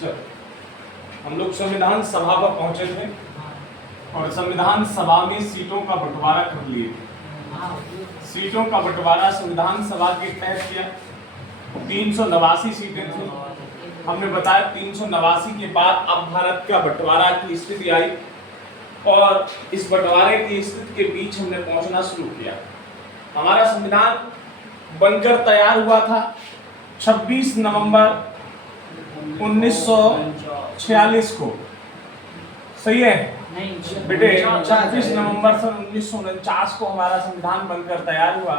चलो, हम लोग संविधान सभा पर पहुंचे थे और संविधान सभा में सीटों का बंटवारा कर लिए थे। सीटों का बंटवारा संविधान सभा के तहत किया। 389 सीटें थी। हमने बताया 389 के बाद अब भारत का बंटवारा की स्थिति आई और इस बंटवारे की स्थिति के बीच हमने पहुंचना शुरू किया। हमारा संविधान बनकर तैयार हुआ था 26 नवंबर 1946 को। सही है बेटे? 26 नवंबर सन 1949 को हमारा संविधान बनकर तैयार हुआ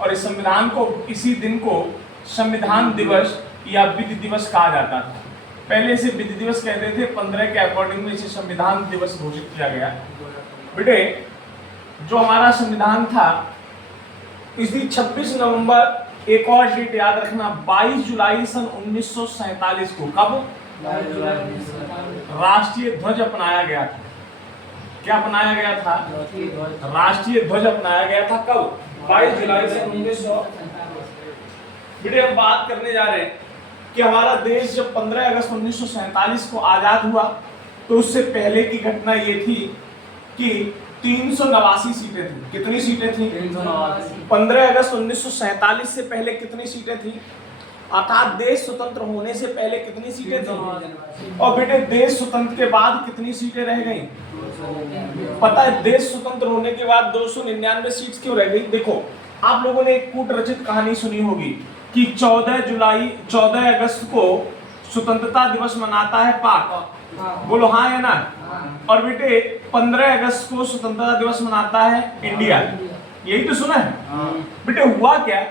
और इस संविधान को, इसी दिन को संविधान दिवस या विधि दिवस कहा जाता था। पहले से विधि दिवस कहते थे, 15 के अकॉर्डिंग में इसे संविधान दिवस घोषित किया गया। बेटे, जो हमारा संविधान था, इसी 26 नवंबर, एक और डेट याद रखना, 22 जुलाई सन 1947 को कब राष्ट्रीय ध्वज अपनाया गया था। क्या अपनाया गया था? राष्ट्रीय ध्वज अपनाया गया था। कब? 22 जुलाई सन 1947। बेटे, हम बात करने जा रहे हैं कि हमारा देश जब 15 अगस्त 1947 को आजाद हुआ तो उससे पहले की घटना ये थी कि 389 सीटें थी। कितनी सीटें थी? 15 अगस्त 1947 से पहले कितनी सीटें थी? अर्थात देश स्वतंत्र होने से पहले कितनी सीटें थी? और बेटे, देश स्वतंत्र के बाद कितनी सीटें रह गई? पता है देश स्वतंत्र होने के बाद 299 सीट क्यों रह गई? देखो, आप लोगों ने एक कूट रचित कहानी सुनी होगी कि 14 अगस्त को स्वतंत्रता दिवस मनाता है पाक। बोलो हाँ या ना? और बेटे, 15 अगस्त को स्वतंत्रता दिवस मनाता है इंडिया। यही तो सुना है। बेटे, हुआ क्या,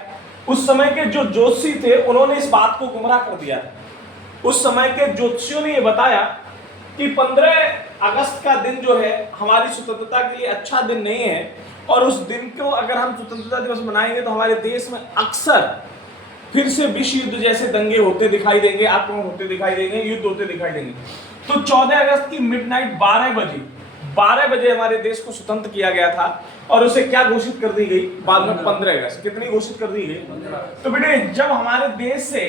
उस समय के जो ज्योतिषी थे उन्होंने इस बात को गुमराह कर दिया था। उस समय के ज्योतिषियों ने ये बताया कि 15 अगस्त का दिन जो है हमारी स्वतंत्रता के लिए अच्छा दिन नहीं है और उस दिन को अगर हम स्वतंत्रता दिवस मनाएंगे तो हमारे देश में अक्सर फिर से विश्व युद्ध जैसे दंगे होते दिखाई देंगे, आक्रमण होते दिखाई देंगे, युद्ध होते दिखाई देंगे। तो 14 अगस्त की मिडनाइट 12 बजे हमारे देश को स्वतंत्र किया गया था और उसे क्या घोषित कर दी गई बाद में? 15 अगस्त। कितनी घोषित कर दी गई? तो बेटे, जब हमारे देश से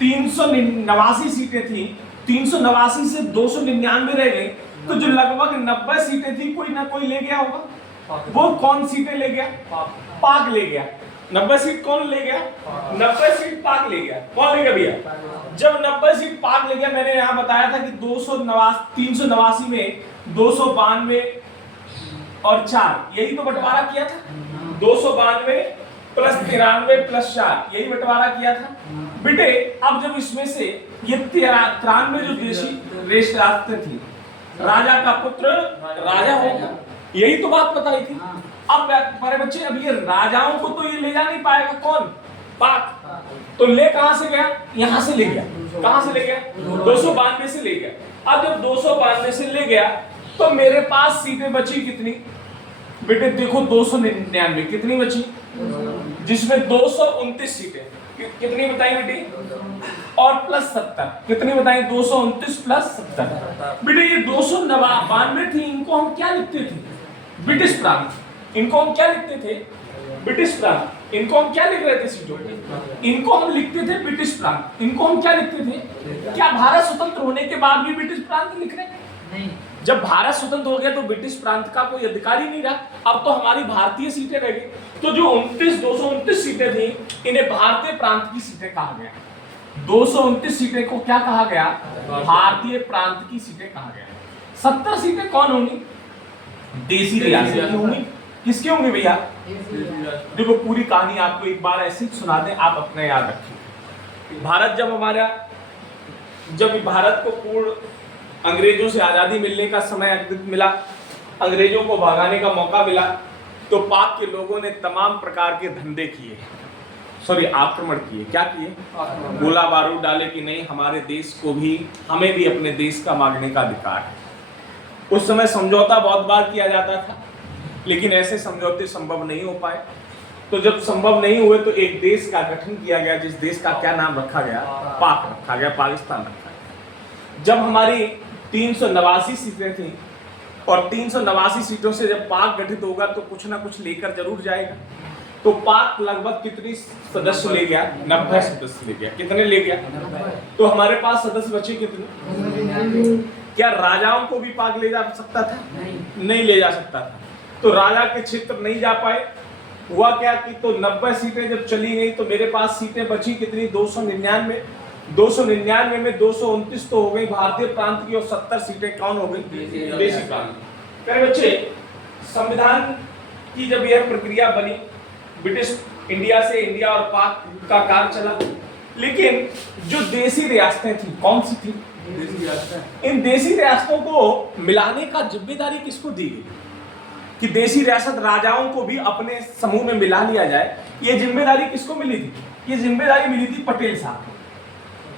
389 सीटें थी, 389 से 299 रह गई, तो जो लगभग 90 सीटें थी कोई ना कोई ले गया होगा। वो कौन सीटें ले गया? पाक ले गया। 90 सीट कौन ले गया? 90 सीट पाक ले गया। कौन ले गया भैया? जब 90 सीट पाक ले गया, मैंने यहाँ बताया था कि 389 में 292 और 4, यही तो बंटवारा किया था। 292 प्लस 93 प्लस 4, यही बंटवारा किया था। बेटे, अब जब इसमें से ये 93 जो देशी राष्ट्र थी, राजा का पुत्र राजा होगा, यही तो बात बताई थी। अब मेरे बच्चे, अब ये राजाओं को तो ये ले जा नहीं पाएगा। कौन? पाक। तो ले कहां से गया? यहां से ले गया। कहां से ले गया? 292 से ले गया। अब जब 292 से ले गया तो मेरे पास सीटें बची कितनी? बेटे देखो, 299 कितनी बची? जिसमें 229 सीटें कितनी बताई बेटी? और प्लस 70 कितनी बताई? 229 प्लस 70। बेटे, ये 292 थी, इनको हम क्या लिखते थे? ब्रिटिश प्रांत। इनको हम क्या लिखते थे? ब्रिटिश प्रांत। इनको हम क्या लिख रहे थे सीटों? इनको हम लिखते थे ब्रिटिश प्रांत। इनको हम क्या लिखते थे? क्या भारत स्वतंत्र होने के बाद भी ब्रिटिश प्रांत लिख रहे? नहीं। जब भारत स्वतंत्र हो गया तो ब्रिटिश प्रांत का कोई अधिकार ही नहीं रहा। अब तो हमारी भारतीय सीटें रह गई। तो जो 229 सीटें थी, इन्हें भारतीय प्रांत की सीटें कहा गया। 229 सीटें को क्या कहा गया? भारतीय प्रांत की सीटें कहा गया। 70 सीटें कौन होंगी? देसी रियासत की होंगी। किसके होंगे भैया? देखो, पूरी कहानी आपको एक बार ऐसे सुना दें, आप अपने याद रखिए। भारत जब भारत को पूर्ण अंग्रेजों से आजादी मिलने का समय मिला, अंग्रेजों को भगाने का मौका मिला, तो पाक के लोगों ने तमाम प्रकार के धंधे किए, आक्रमण किए। क्या किए? गोला बारूद डाले कि नहीं, हमारे देश को भी, हमें भी अपने देश का मांगने का अधिकार है। उस समय समझौता बहुत बार किया जाता था, लेकिन ऐसे समझौते संभव नहीं हो पाए। तो जब संभव नहीं हुए तो एक देश का गठन किया गया, जिस देश का क्या नाम रखा गया? पाक रखा गया, पाकिस्तान रखा गया। जब हमारी 389 सीटें थी और 389 सीटों से जब पाक गठित होगा तो कुछ ना कुछ लेकर जरूर जाएगा। तो पाक लगभग कितनी सदस्य ले गया? 90 सदस्य ले गया। कितने ले गया? तो हमारे पास सदस्य बचे कितने? क्या राजाओं को भी पाक ले जा सकता था? नहीं ले जा सकता था। तो राजा के क्षेत्र नहीं जा पाए। हुआ क्या कि तो 90 सीटें जब चली गई तो मेरे पास सीटें बची कितनी? 299। 299 में 229 तो हो गई भारतीय प्रांत की और 70 सीटें कौन हो गई? देशी प्रांत। प्यारे बच्चे, संविधान की जब यह प्रक्रिया बनी, ब्रिटिश इंडिया से इंडिया और पाक का कार्य चला, लेकिन जो देशी रियासतें थी, कौन सी थी? इन देशी रियासतों को मिलाने का जिम्मेदारी किसको दी गई कि देशी रियासत राजाओं को भी अपने समूह में मिला लिया जाए? ये जिम्मेदारी किसको मिली थी? ये जिम्मेदारी मिली थी पटेल साहब।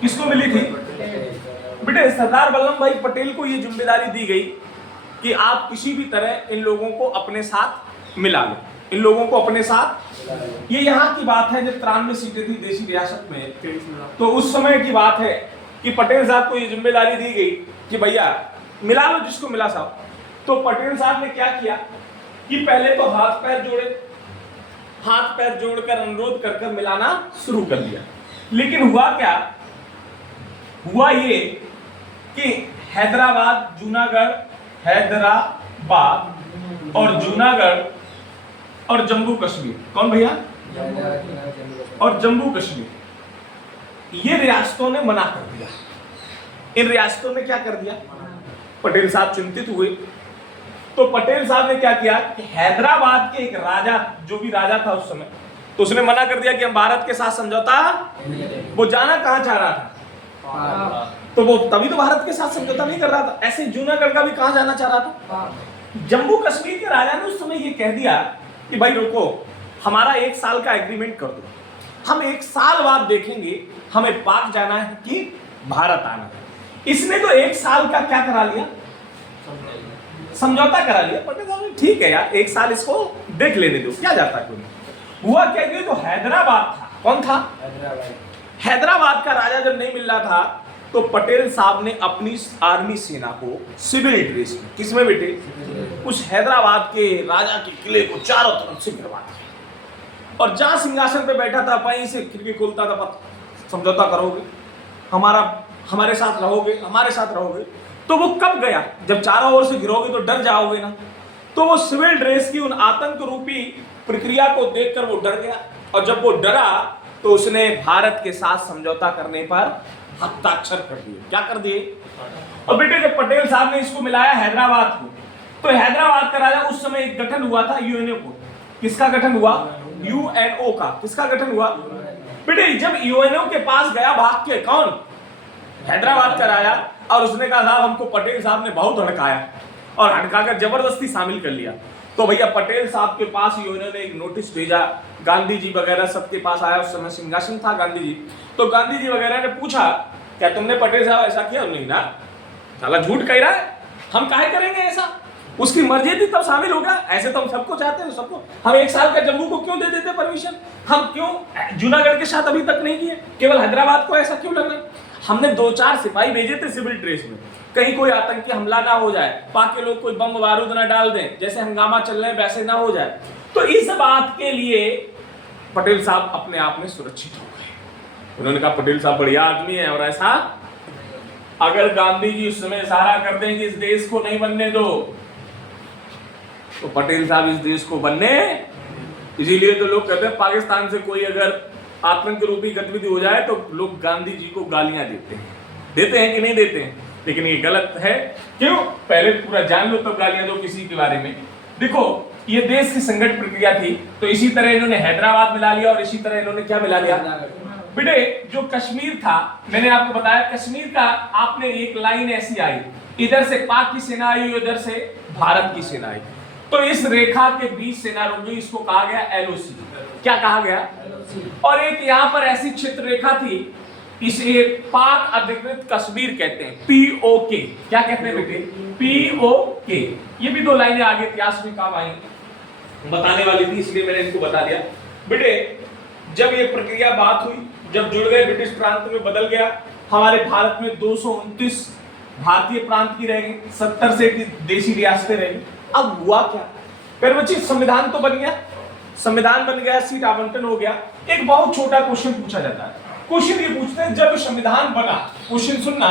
किसको मिली थी? बेटे सरदार वल्लभ भाई पटेल को ये जिम्मेदारी दी गई कि आप किसी भी तरह इन लोगों को अपने साथ मिला लो, इन लोगों को अपने साथ। ये यहाँ की बात है जब 93 सीटें थी देशी रियासत में, तो उस समय की बात है कि पटेल साहब को ये जिम्मेदारी दी गई कि भैया मिला लो जिसको मिला साहब। तो पटेल साहब ने क्या किया कि पहले तो हाथ पैर जोड़े, हाथ पैर जोड़कर अनुरोध कर कर मिलाना शुरू कर दिया। लेकिन हुआ क्या? हुआ ये कि हैदराबाद, जूनागढ़, हैदराबाद और जूनागढ़ और जम्मू कश्मीर, कौन भैया? और जम्मू कश्मीर, ये रियासतों ने मना कर दिया। इन रियासतों ने क्या कर दिया? पटेल साहब चिंतित हुए। तो पटेल साहब ने क्या किया कि हैदराबाद के एक राजा, जो भी राजा था उस समय, तो उसने मना कर दिया कि हम भारत के साथ समझौता। वो जाना कहां चाह रहा था? तो वो तभी तो भारत के साथ समझौता नहीं कर रहा था। ऐसे जूनागढ़ का भी कहां जाना चाह रहा था? जम्मू कश्मीर के राजा ने उस समय ये कह दिया कि भाई रुको, हमारा 1 साल का एग्रीमेंट कर दो, हम 1 साल बाद देखेंगे हमें पाक जाना है कि भारत आना है। इसने तो 1 साल का क्या करा लिया? समझौता करा लिया। पटेल साहब ने ठीक है यार 1 साल इसको देख लेने दो, क्या जाता है कोई। हुआ क्या कि जो हैदराबाद था, कौन था? हैदराबाद का राजा जब नहीं मिल रहा था तो पटेल साहब ने अपनी आर्मी सेना को सिविल ड्रेस में, किसमें बेटे? उस हैदराबाद के राजा के किले को चारों तरफ से घिरवा दिया और जहां सिंहासन पे बैठा था वहीं से खिड़की खोलता था, समझौता करोगे, हमारे साथ रहोगे, हमारे साथ रहोगे। तो वो कब गया? जब चारों ओर से घिरोगे तो डर जाओगे ना। तो वो सिविल ड्रेस की उन आतंक रूपी प्रक्रिया को देखकर वो डर गया और जब वो डरा तो उसने भारत के साथ समझौता करने पर हस्ताक्षर कर दिए। क्या कर दिए? और बेटे जब पटेल साहब ने इसको मिलाया हैदराबाद को, तो हैदराबाद का राजा उस समय एक गठन हुआ था यूएनओ को। किसका गठन हुआ? यूएनओ का। किसका गठन हुआ? बेटे जब यूएनओ के पास गया भाग के, कौन? हैदराबाद का राजा, और उसने कहा साहब हमको पटेल साहब ने बहुत हड़काया और हड़काकर जबरदस्ती शामिल कर लिया। तो भैया पटेल साहब के पास यूएनओ ने एक नोटिस भेजा, गांधी जी वगैरह सबके पास आया, उस समय सिंहासन था गांधी जी। तो गांधी जी वगैरह ने पूछा क्या तुमने पटेल साहब ऐसा किया? नहीं ना, साला झूठ कह रहा है, हम काहे करेंगे ऐसा? उसकी मर्जी थी तब शामिल होगा, ऐसे तो हम सबको चाहते हैं, सबको। हम 1 साल का जम्मू को क्यों दे देते परमिशन? हम क्यों जूनागढ़ के साथ अभी तक नहीं किए? केवल हैदराबाद को ऐसा क्यों लग रहा है? हमने 2-4 सिपाही भेजे थे सिविल ड्रेस में, कहीं कोई आतंकी हमला ना हो जाए, पाक के लोग कोई बम बारूद ना डाल दें, जैसे हंगामा चल रहे हैं वैसे ना हो जाए। तो इस बात के लिए पटेल साहब अपने आप में सुरक्षित हो गए। उन्होंने कहा पटेल साहब बढ़िया आदमी है, और ऐसा अगर गांधी जी उस समय इशारा कर दें कि इस देश को नहीं बनने दो, तो पटेल साहब इस देश को बनने। इसीलिए तो लोग कहते हैं पाकिस्तान से कोई अगर आतंक रूपी गतिविधि हो जाए तो लोग गांधी जी को गालियां देते हैं कि नहीं देते हैं? लेकिन ये गलत है। क्यों? पहले पूरा जान लो तब गालियां दो किसी के बारे में। देखो ये देश की संगठित प्रक्रिया थी, तो इसी तरह इन्होंने हैदराबाद मिला लिया और इसी तरह इन्होंने क्या मिला लिया? बेटे जो कश्मीर था, मैंने आपको बताया कश्मीर का, आपने एक लाइन ऐसी आई, इधर से पाक की सेना आई, इधर से भारत की सेना आई, तो इस रेखा के बीच सेना रुक गई, इसको कहा गया एलओसी। क्या कहा गया? और एक यहाँ पर ऐसी क्षेत्र रेखा थी, इसे पाक अधिकृत कश्मीर कहते हैं, पीओके। क्या कहते हैं बेटे? पीओके। ये भी 2 लाइनें आगे इतिहास में काम आई, बताने वाली थी, इसलिए मैंने इनको बता दिया। बेटे जब ये प्रक्रिया बात हुई, जब जुड़ गए, ब्रिटिश प्रांत में बदल गया, हमारे भारत में 229 भारतीय प्रांत की रह गई, 70 से देशी रियासतें रह गई। अब हुआ क्या? फिर बच्ची संविधान तो बन गया, संविधान बन गया, सीट आवंटन हो गया। एक बहुत छोटा क्वेश्चन पूछा जाता है। क्वेश्चन ये पूछते हैं जब संविधान बना, क्वेश्चन सुनना,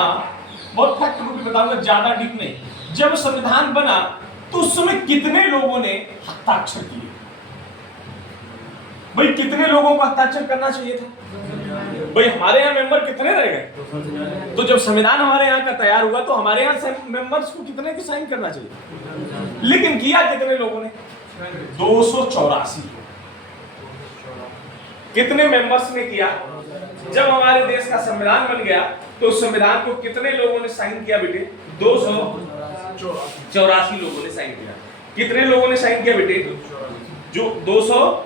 बहुत फैक्ट रूप में बताऊंगा, ज्यादा डीप नहीं। जब संविधान बना तो उस समय कितने लोगों ने हस्ताक्षर किए? भाई कितने लोगों को हस्ताक्षर करना चाहिए था? भाई हमारे यहाँ मेंबर कितने रह गए? तो जब संविधान हमारे यहाँ का तैयार हुआ तो हमारे यहाँ से मेंबर्स को कितने को साइन करना चाहिए? लेकिन किया कितने लोगों ने? 284। कितने मेंबर्स ने किया? जब हमारे देश का संविधान बन गया तो उस संविधान को कितने लोगों ने साइन किया बेटे? 284 लोगों ने साइन किया। कितने लोगों ने साइन किया बेटे? जो 200।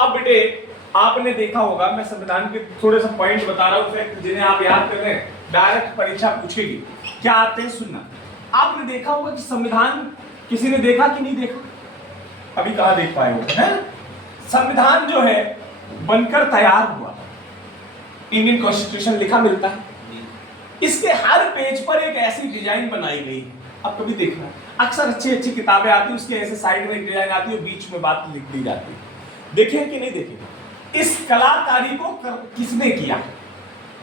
अब बेटे आपने देखा होगा, मैं संविधान के थोड़े से पॉइंट बता रहा हूं जिन्हें आप याद कर रहे हैं, डायरेक्ट परीक्षा पूछेगी। क्या आते हैं सुनना। आपने देखा होगा कि संविधान किसी ने देखा कि नहीं देखा? अभी कहां देख पाए हो? संविधान जो है बनकर तैयार हुआ, इंडियन कॉन्स्टिट्यूशन लिखा मिलता है। इसके हर पेज पर एक ऐसी डिजाइन बनाई गई है। आप कभी देखना, अक्सर अच्छी अच्छी किताबें आती है, उसके ऐसे साइड में एक डिजाइन आती है, बीच में बात लिख दी जाती है। देखें कि नहीं देखें? इस कलाकारी को किसने किया?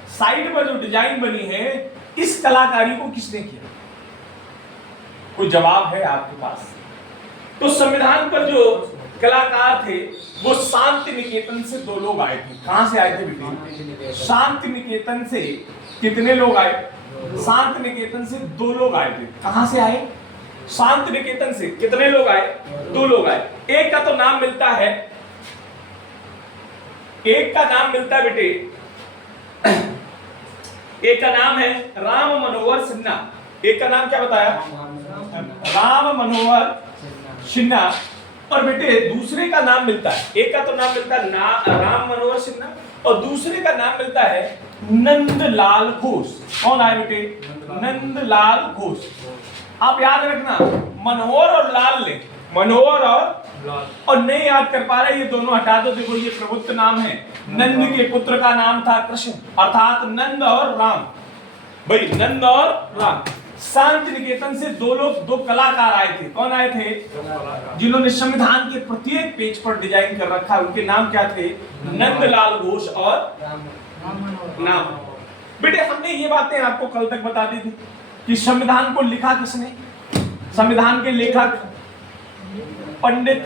साइड पर जो डिजाइन बनी है, इस कलाकारी को किसने किया? कोई जवाब है आपके पास? तो संविधान पर जो कलाकार थे वो शांति निकेतन से 2 लोग आए थे। कहां से आए थे बेटे? शांति निकेतन से। कितने लोग आए? शांति निकेतन से 2 लोग आए थे। कहां से आए? शांति निकेतन से। कितने लोग आए? 2 लोग आए। एक का तो नाम मिलता है, एक का नाम मिलता है बेटे, एक का नाम है राम मनोहर सिन्हा। एक का नाम क्या बताया? राम मनोहर सिन्हा। और बेटे दूसरे का नाम मिलता है, एक का तो नाम मिलता है राम मनोहर सिन्हा और दूसरे का नाम मिलता है नंदलाल घोष। कौन आए बेटे? नंदलाल घोष। आप याद रखना, मनोहर और लाल ने, मनोहर और नहीं याद कर पा रहे, ये दोनों हटा दो। देखो ये प्रभुत्व नाम है। नंद के पुत्र का नाम था कृष्ण, अर्थात नंद और राम। भाई नंद और राम। शांति निकेतन से 2 लोग, 2 कलाकार आए थे। कौन आए थे? जिन्होंने संविधान के प्रत्येक पेज पर डिजाइन कर रखा है। उनके नाम क्या थे? नंदलाल घोष और नाम। बेटे हमने ये बातें आपको कल तक बता दी थी कि संविधान को लिखा किसने? संविधान के लेखक पंडित,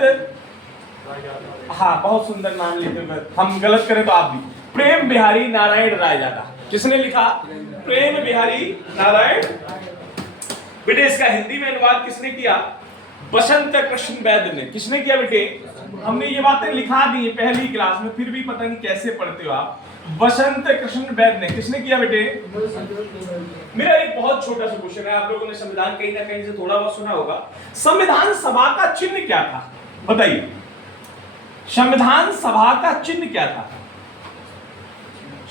हाँ बहुत सुंदर नाम लेते हुए, हम गलत करें तो आप भी, प्रेम बिहारी नारायण रायजादा। किसने लिखा? प्रेम बिहारी नारायण। बेटे इसका हिंदी में अनुवाद किसने किया? बसंत कृष्ण वैद्य ने। किसने किया बेटे? हमने ये बातें लिखा दी है पहली क्लास में, फिर भी पता नहीं कैसे पढ़ते हो आप। बसंत कृष्ण वैद्य ने। किसने किया बेटे? मेरा एक बहुत छोटा सा क्वेश्चन है, आप लोगों ने संविधान कहीं ना कहीं से थोड़ा बहुत सुना होगा। संविधान सभा का चिन्ह क्या था? बताइए, संविधान सभा का चिन्ह क्या था?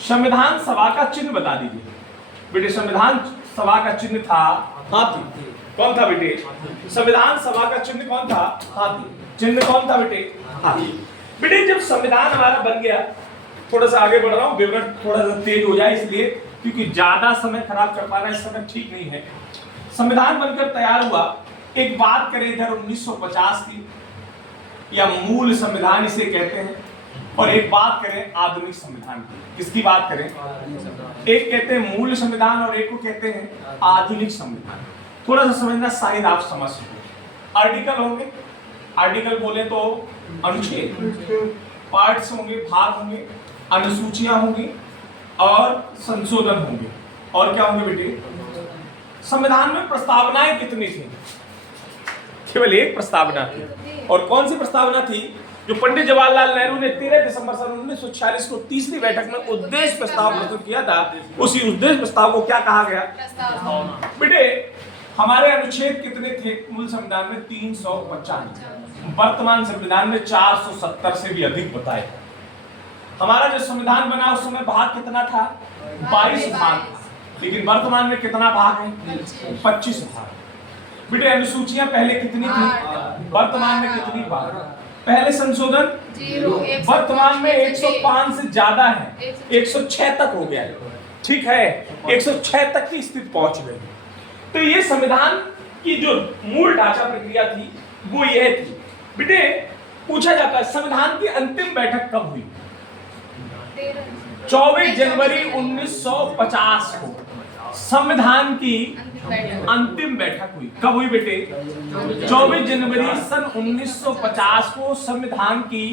संविधान सभा का चिन्ह बता दीजिए बेटे। संविधान सभा का चिन्ह था हाथी। कौन था बेटे? संविधान सभा का चिन्ह कौन था? हाथी। चिन्ह कौन था बेटे? हाथी। बेटे जब संविधान हमारा बन गया, थोड़ा सा आगे बढ़ रहा हूं, विवरण थोड़ा सा तेज हो जाए इसलिए, क्योंकि ज्यादा समय खराब कर पाना इस समय ठीक नहीं है। संविधान बनकर तैयार हुआ। एक बात करें इधर 1950 की, या मूल संविधान इसे कहते हैं, और एक बात करें आधुनिक संविधान की। किसकी बात करें? एक कहते हैं मूल संविधान और एक को कहते हैं आधुनिक संविधान। थोड़ा सा समझना, शायद आप समझ सको। आर्टिकल होंगे, आर्टिकल बोले तो अनुच्छेद, पार्ट्स होंगे, भाग होंगे, अनुसूचियां होंगी और संशोधन होंगे। और क्या होंगे बेटे? संविधान में प्रस्तावनाएं कितनी थी? केवल एक प्रस्तावना थी। और कौन सी प्रस्तावना थी? जो पंडित जवाहरलाल नेहरू ने 13 दिसंबर सन 1946 को तीसरी बैठक में उद्देश्य प्रस्ताव प्रस्तुत किया था। उसी उद्देश्य प्रस्ताव को क्या कहा गया? बेटे हमारे अनुच्छेद कितने थे मूल संविधान में? 355। वर्तमान संविधान में 470 से भी अधिक बताए। हमारा जो संविधान बना उस समय भाग कितना था? 22 भाग था। लेकिन वर्तमान में कितना भाग है? 25 भाग। बेटे अनुसूचियां पहले कितनी थी? वर्तमान में कितनी भाग? पहले संशोधन 0, वर्तमान में 105 से ज्यादा है, 106 तक हो गया है। ठीक है, 106 तक की स्थिति पहुंच गई। तो ये संविधान की जो मूल ढांचा प्रक्रिया थी वो यह थी। बेटे पूछा जाता है संविधान की अंतिम बैठक कब हुई? 24 जनवरी 1950 को संविधान की अंतिम बैठक हुई। कब हुई बेटे? 24 जनवरी सन 1950 को संविधान की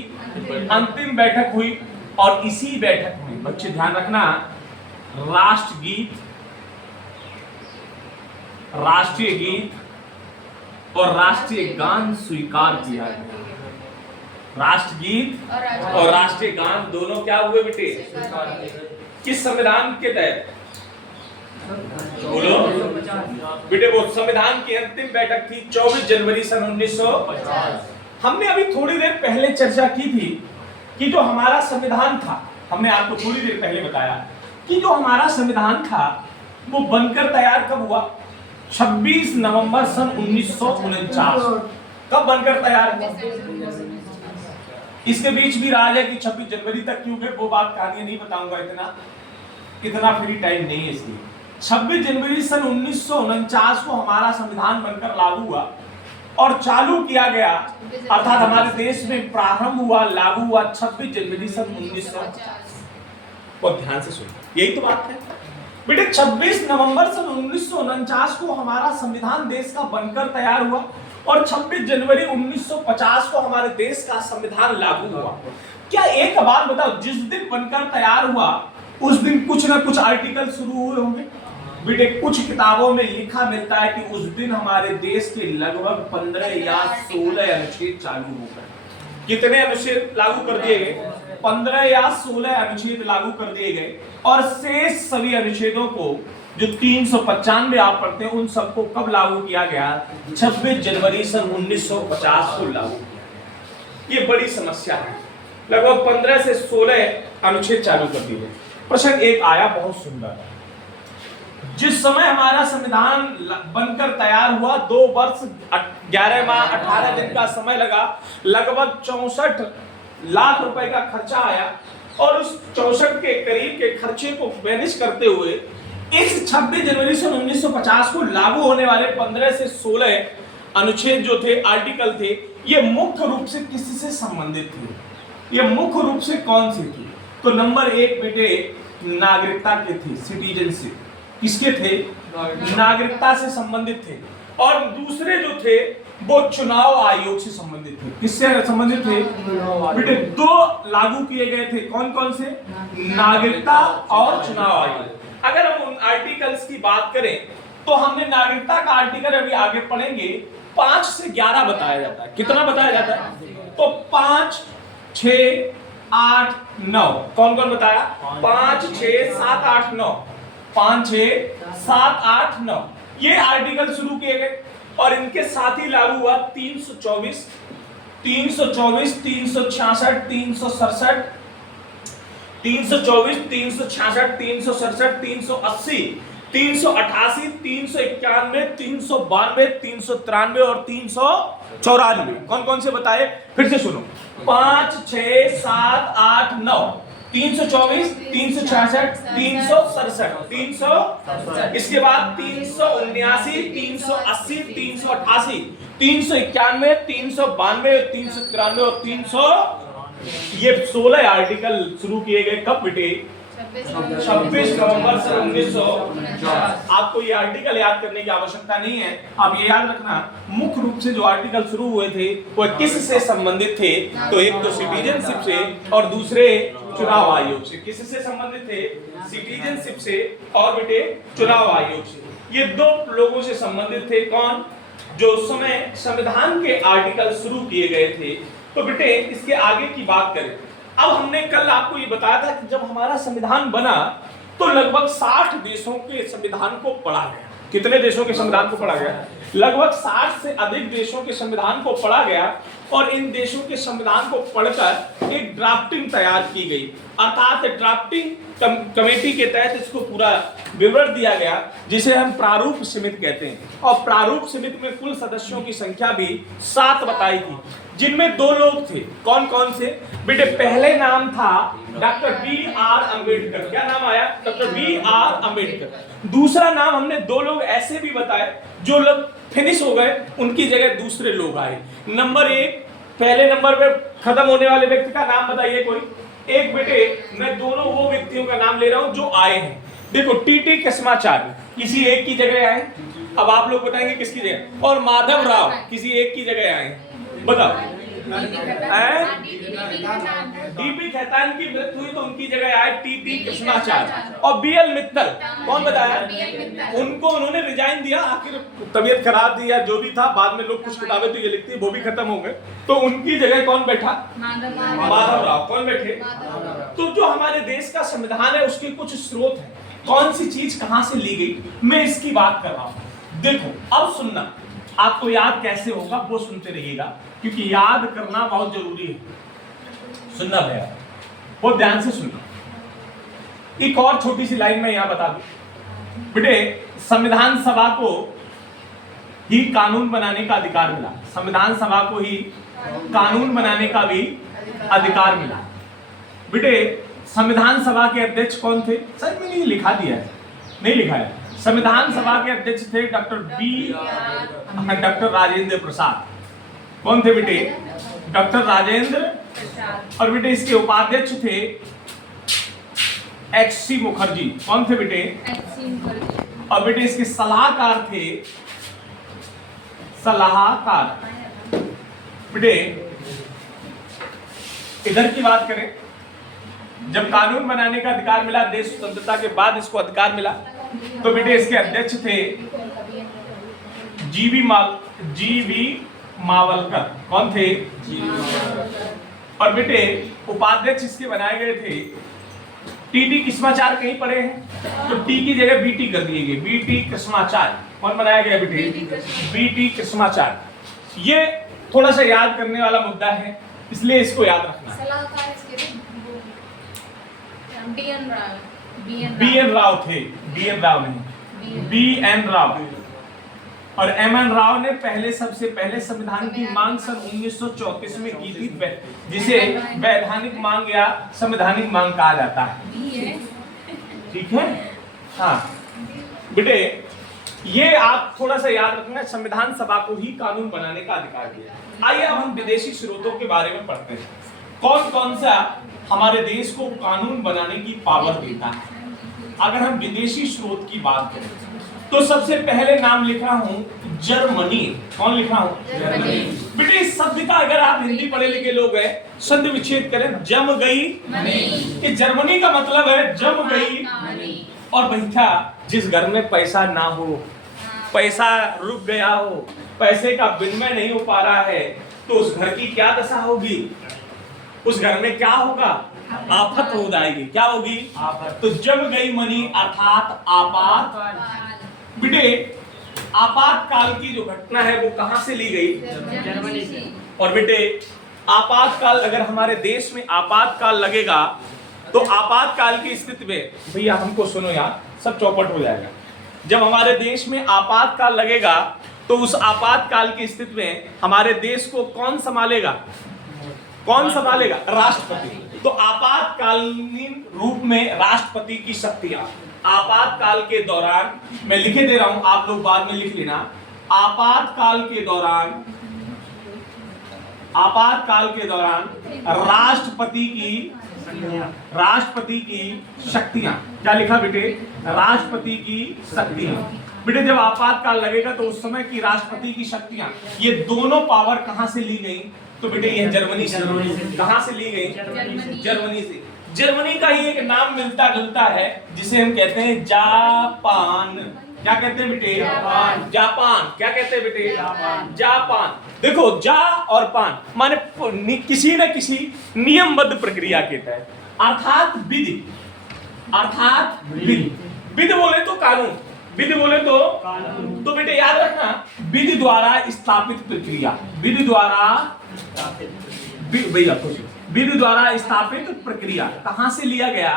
अंतिम बैठक हुई। और इसी बैठक में बच्चे ध्यान रखना, राष्ट्रगीत, राष्ट्रीय गीत और राष्ट्रीय गान स्वीकार किया गया। राष्ट्रगीत और राष्ट्रीय गान दोनों क्या हुए बेटे? किस संविधान के तहत? बोलो बेटे। वो संविधान की अंतिम बैठक थी 24 जनवरी सन 1950। हमने अभी थोड़ी देर पहले चर्चा की थी कि जो हमारा संविधान था, हमने आपको थोड़ी देर पहले बताया कि जो हमारा संविधान था वो बनकर तैयार कब हुआ? 26 नवंबर सन 1949। कब बनकर तैयार हुआ? इसके बीच भी राज है कि 26 जनवरी तक क्यों गए, वो बात कहानी नहीं बताऊंगा, इतना फ्री टाइम नहीं है इसलिए। 26 जनवरी सन 1949 को हमारा संविधान बनकर लागू हुआ और चालू किया गया, अर्थात हमारे देश में प्रारंभ हुआ, लागू हुआ 26 जनवरी सन 1950। बहुत ध्यान से सुनो, यही तो बात है बेटे। 26 नवंबर सन 1949 को हमारा संविधान देश का बनकर तैयार हुआ और 26 जनवरी 1950 को हमारे देश का संविधान लागू हुआ। क्या एक बात बताओ, जिस दिन बनकर तैयार हुआ उस दिन कुछ ना कुछ आर्टिकल शुरू हुए होंगे बेटे। कुछ किताबों में लिखा मिलता है कि उस दिन हमारे देश के लगभग 15 या 16 अनुच्छेद चालू हो गए। कितने अनुच्छेद लागू कर दिए गए? 15 या 16 अनुच्छेद लागू कर दिए गए। और शेष सभी अनुच्छेदों को, जो 395 आप पढ़ते हैं, उन सबको कब लागू किया गया? 26 जनवरी सन 1950 को लागू किया। ये बड़ी समस्या है। लगभग 15 से 16 अनुच्छेद चालू कर दिए गए। प्रश्न एक आया बहुत सुंदर, जिस समय हमारा संविधान बनकर तैयार हुआ 2 वर्ष 11 माह 18 दिन का समय लगा, लगभग 64 लाख रुपए का खर्चा आया। और उस 64 के करीब के खर्चे को मैनेज करते हुए इस 26 जनवरी सन 1950 को लागू होने वाले 15 से 16 अनुच्छेद जो थे, आर्टिकल थे, ये मुख्य रूप से किससे संबंधित थे? ये मुख्य रूप से कौन से थे? तो नंबर 1 बेटे नागरिकता के थे, सिटीजनशिप। किसके थे? नागरिकता से संबंधित थे। और दूसरे जो थे वो चुनाव आयोग से संबंधित थे। किससे संबंधित थे बेटे? 2 लागू किए गए थे। कौन कौन से? नागरिकता और चुनाव आयोग। अगर हम उन आर्टिकल्स की बात करें तो हमने नागरिकता का आर्टिकल अभी आगे पढ़ेंगे, 5 से 11 बताया जाता है। कितना बताया जाता है? तो 5, 6, 8, 9। कौन कौन बताया? 5, 6, 7, 8, 9। 5, 6, 7, 8, 9 ये आर्टिकल शुरू किए गए। और इनके साथ ही लागू हुआ 324, 324, 366, 367, 324, 366, 367, 380, 388, 391, 392, 393 और 394। कौन कौन से बताए? फिर से सुनो, 5, 6, 7, 8, 9, 324, 366, 367, 300, इसके बाद 379, 380, 388, 391, 392, 393 और 300। ये 16 आर्टिकल शुरू किए गए। कब बेटे? 26 नवंबर सन 1950। आपको ये आर्टिकल याद करने की आवश्यकता नहीं है, आप ये याद रखना मुख्य रूप से जो आर्टिकल शुरू हुए थे वो किससे संबंधित थे? तो एक तो सिटीजनशिप से और दूसरे चुनाव आयोग से। किससे संबंधित थे? सिटीजनशिप से और बेटे चुनाव आयोग से। ये 2 लोगों से संबंधित थे। कौन? जो उस समय संविधान के आर्टिकल शुरू किए गए थे। तो बेटे इसके आगे की बात करें, अब हमने कल आपको ये बताया था कि जब हमारा संविधान बना तो लगभग 60 देशों के संविधान को पढ़ा गया। कितने देशों के संविधान को पढ़ा गया? लगभग 60 से अधिक देशों के संविधान को पढ़ा गया। और इन देशों के संविधान को पढ़कर एक ड्राफ्टिंग तैयार की गई, अर्थात ड्राफ्टिंग कमेटी के तहत इसको पूरा विवरण दिया गया, जिसे हम प्रारूप समिति कहते हैं। और प्रारूप समिति में कुल सदस्यों की संख्या भी 7 बताई थी, जिनमें 2 लोग थे। कौन कौन से बेटे? पहले नाम था डॉक्टर B.R. अम्बेडकर। क्या नाम आया? Doctor B.R. अम्बेडकर। दूसरा नाम हमने 2 लोग ऐसे भी बताए जो लोग फिनिश हो गए, उनकी जगह दूसरे लोग आए। नंबर 1 पहले नंबर पे खत्म होने वाले व्यक्ति का नाम बताइए कोई एक। बेटे मैं दोनों वो व्यक्तियों का नाम ले रहा हूं जो आए हैं। देखो टीटी कृष्णाचार्य किसी एक की जगह आए, अब आप लोग बताएंगे किसकी जगह, और माधव राव किसी एक की जगह आए। बताओ डीपी खैतान की मृत्यु हुई तो उनकी जगह आए टीटी कृष्णाचार्य। और बीएल मित्तल कौन बताया, उनको उन्होंने रिजाइन दिया, आखिर तबीयत खराब थी या जो भी था, बाद में लोग कुछ किताबें तो ये लिखती वो भी खत्म हो गए, तो उनकी जगह कौन बैठा, माधव राव। कौन बैठे, तो जो हमारे देश का संविधान है उसके कुछ स्रोत है, कौन सी चीज कहां से ली गई, मैं इसकी बात कर रहा हूं। देखो अब सुनना, आपको याद कैसे होगा वो सुनते रहिएगा, क्योंकि याद करना बहुत जरूरी है। सुनना भैया, बहुत ध्यान से सुनना। एक और छोटी सी लाइन में यहां बता दूं बेटे, संविधान सभा को ही कानून बनाने का अधिकार मिला, संविधान सभा को ही कानून बनाने का भी अधिकार मिला। बेटे संविधान सभा के अध्यक्ष कौन थे, सर मैंने ये लिखा दिया है, नहीं लिखा है। संविधान सभा के अध्यक्ष थे डॉक्टर राजेंद्र प्रसाद। कौन थे बेटे, डॉक्टर राजेंद्र। और बेटे इसके उपाध्यक्ष थे एच.सी. मुखर्जी। कौन थे बेटे, और बेटे इसके सलाहकार थे, सलाहकार। बेटे इधर की बात करें, जब कानून बनाने का अधिकार मिला, देश स्वतंत्रता के बाद इसको अधिकार मिला, तो बेटे इसके अध्यक्ष थे जीवी मावलकर। कौन थे, और बेटे उपाध्यक्ष इसके बनाए गए थे टीटी कृष्णाचार्य। कहीं पढ़े हैं तो टी की जगह बीटी कर दिए गए, बीटी कृष्णाचार्य। कौन बनाया गया बेटे, बीटी कृष्णाचार्य। ये थोड़ा सा याद करने वाला मुद्दा है, इसलिए इसको याद रखना। बी.एन. राव थे, बी.एन. राव नहीं, बी.एन. राव। और एम.एन. राव ने सबसे पहले संविधान की मांग सन 1934 में की थी, जिसे वैधानिक मांग या संवैधानिक मांग कहा जाता है। ठीक है, हाँ बेटे ये आप थोड़ा सा याद रखना, संविधान सभा को ही कानून बनाने का अधिकार दिया। आइए अब हम विदेशी स्रोतों के बारे में पढ़ते हैं, कौन कौन सा हमारे देश को कानून बनाने की पावर देता है। अगर हम विदेशी स्रोत की बात करें तो सबसे पहले नाम लिख रहा हूं जर्मनी। कौन लिख रहा हूं, जर्मनी। बेटे इस शब्द का अगर आप हिंदी पढ़े लिखे लोग हैं, संधि विच्छेद करें, जम गई, ये जर्मनी का मतलब है जम गई। और भैया जिस घर में पैसा ना हो, पैसा रुक गया हो, पैसे का विनिमय नहीं हो पा रहा है, तो उस घर की क्या दशा होगी, उस घर में क्या होगा, आफत हो जाएगी। क्या होगी, आफत। तो जम गई मनी अर्थात आपात। बेटे आपातकाल की जो घटना है वो कहां से ली गई, जर्मनी से। और बेटे आपातकाल, अगर हमारे देश में आपातकाल लगेगा तो आपातकाल की स्थिति में, भैया हमको सुनो यार, सब चौपट हो जाएगा। जब हमारे देश में आपातकाल लगेगा तो उस आपातकाल की स्थिति में हमारे देश को कौन संभालेगा, कौन संभालेगा, राष्ट्रपति। तो आपातकालीन रूप में राष्ट्रपति की शक्तियां आपातकाल के दौरान, मैं लिखे दे रहा हूं, आप लोग बाद में लिख लेना, आपातकाल के दौरान राष्ट्रपति की शक्तियां, क्या लिखा बेटे, राष्ट्रपति की शक्तियां। बेटे जब आपातकाल लगेगा तो उस समय की राष्ट्रपति की शक्तियां, ये दोनों पावर कहां से ली गई, तो बेटे ये जर्मनी से। कहां से ली गई, जर्मनी से। जर्मनी का ही एक नाम मिलता जुलता है जिसे हम कहते हैं जापान। क्या कहते हैं बेटे, जापान। क्या कहते हैं बेटे, जापान। देखो जा और पान माने किसी न किसी नियमबद्ध प्रक्रिया के तहत, अर्थात विधि, अर्थात विधि। विधि बोले तो कानून, विधि बोले तो बेटे याद रखना, विधि द्वारा स्थापित प्रक्रिया, विधि द्वारा, भैया विधि द्वारा स्थापित प्रक्रिया कहां से लिया गया,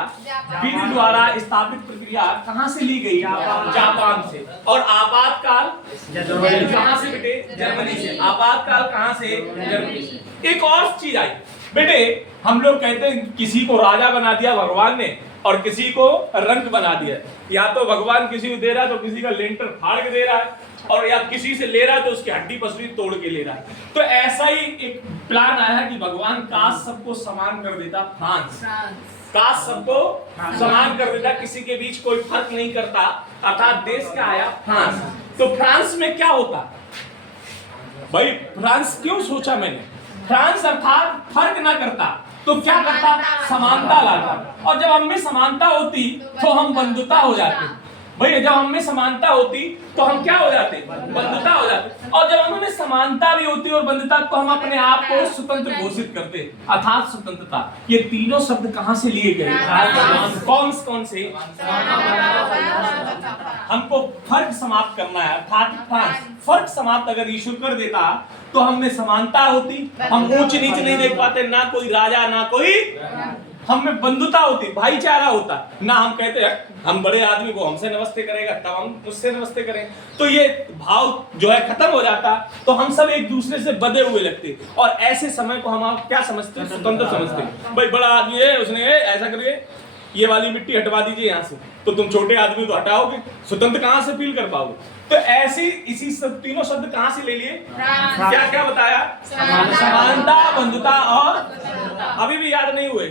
विधि द्वारा स्थापित प्रक्रिया कहां से ली गई, जापान से। और आपातकाल कहां से बेटे, जर्मनी से। आपातकाल कहां से, जर्मनी से। एक और चीज आई बेटे, हम लोग कहते हैं किसी को राजा बना दिया भगवान ने, और किसी को रंग बना दिया। या तो भगवान किसी को दे रहा है तो किसी का लेंटर फाड़ के दे रहा है, और या किसी से ले रहा है तो उसकी हड्डी पसली तोड़ के ले रहा है। तो ऐसा ही एक प्लान आया कि भगवान काश सबको समान कर देता, फ्रांस काश सबको समान कर देता, किसी के बीच कोई फर्क नहीं करता, अर्थात देश क्या आया, फ्रांस। तो फ्रांस में क्या होता भाई, फ्रांस क्यों सोचा मैंने, फ्रांस अर्थात फर्क ना करता तो क्या करता, समानता लाता। और जब हम में समानता होती तो हम बंधुता हो जाते भाई, जब हम में समानता होती तो हम क्या हो जाते, बंधुता हो जाते। और जब हमें समानता भी होती और बंधुता, तो हम अपने आप को स्वतंत्र घोषित करते, अर्थात स्वतंत्रता। ये तीनों शब्द कहां से लिए गए, कौन कौन से, हमको फर्क समाप्त करना है, अर्थात फर्क समाप्त अगर ईश्वर कर देता तो हमने समानता होती, हम ऊंच नीच नहीं देख पाते, ना कोई राजा ना कोई, हम में बंधुता होती, भाईचारा होता ना। हम कहते हैं हम बड़े आदमी को हमसे नमस्ते करेगा तब हम उससे नमस्ते करें, तो ये भाव जो है खत्म हो जाता, तो हम सब एक दूसरे से बंधे हुए लगते। और ऐसे समय को हम क्या समझते हैं, स्वतंत्र समझते हैं। भाई बड़ा आदमी है, उसने ऐसा करके ये वाली मिट्टी हटवा दीजिए यहाँ से, तो तुम छोटे आदमी को हटाओगे, स्वतंत्र कहाँ से फील कर पाओगे। तो ऐसी इसी सब तीनों शब्द कहाँ से ले लिए, क्या क्या बताया, समानता, बंधुता और अभी भी याद नहीं हुए,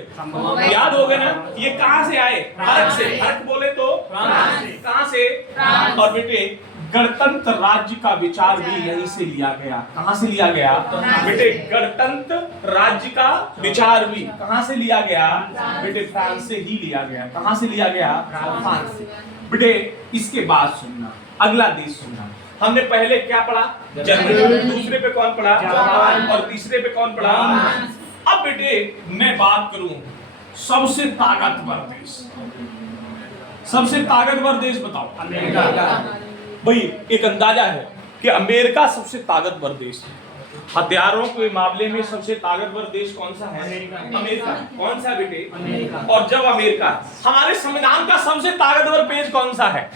याद हो गए ना, ये कहाँ से आए, फर्क से, फर्क बोले तो कहाँ से, और बेटे गणतंत्र राज्य का विचार भी यहीं से लिया गया। कहां से लिया गया बेटे, गणतंत्र राज्य का विचार भी कहां से लिया गया बेटे, फ्रांस से ही लिया गया। कहां से लिया गया, फ्रांस से। बेटे इसके बाद सुनना, अगला देश सुनना, हमने पहले क्या पढ़ा, जर्मनी, दूसरे पे कौन पढ़ा, जापान, और तीसरे पे कौन पढ़ा। अब बेटे मैं बात करूं सबसे ताकतवर देश, सबसे ताकतवर देश बताओ, अमेरिका। भाई एक अंदाजा है कि अमेरिका सबसे ताकतवर देश है, हथियारों के मामले में सबसे ताकतवर देश कौन सा है, अमेरिका। कौन सा बेटे, अमेरिका। और जब अमेरिका, हमारे संविधान का सबसे ताकतवर पेज कौन सा है,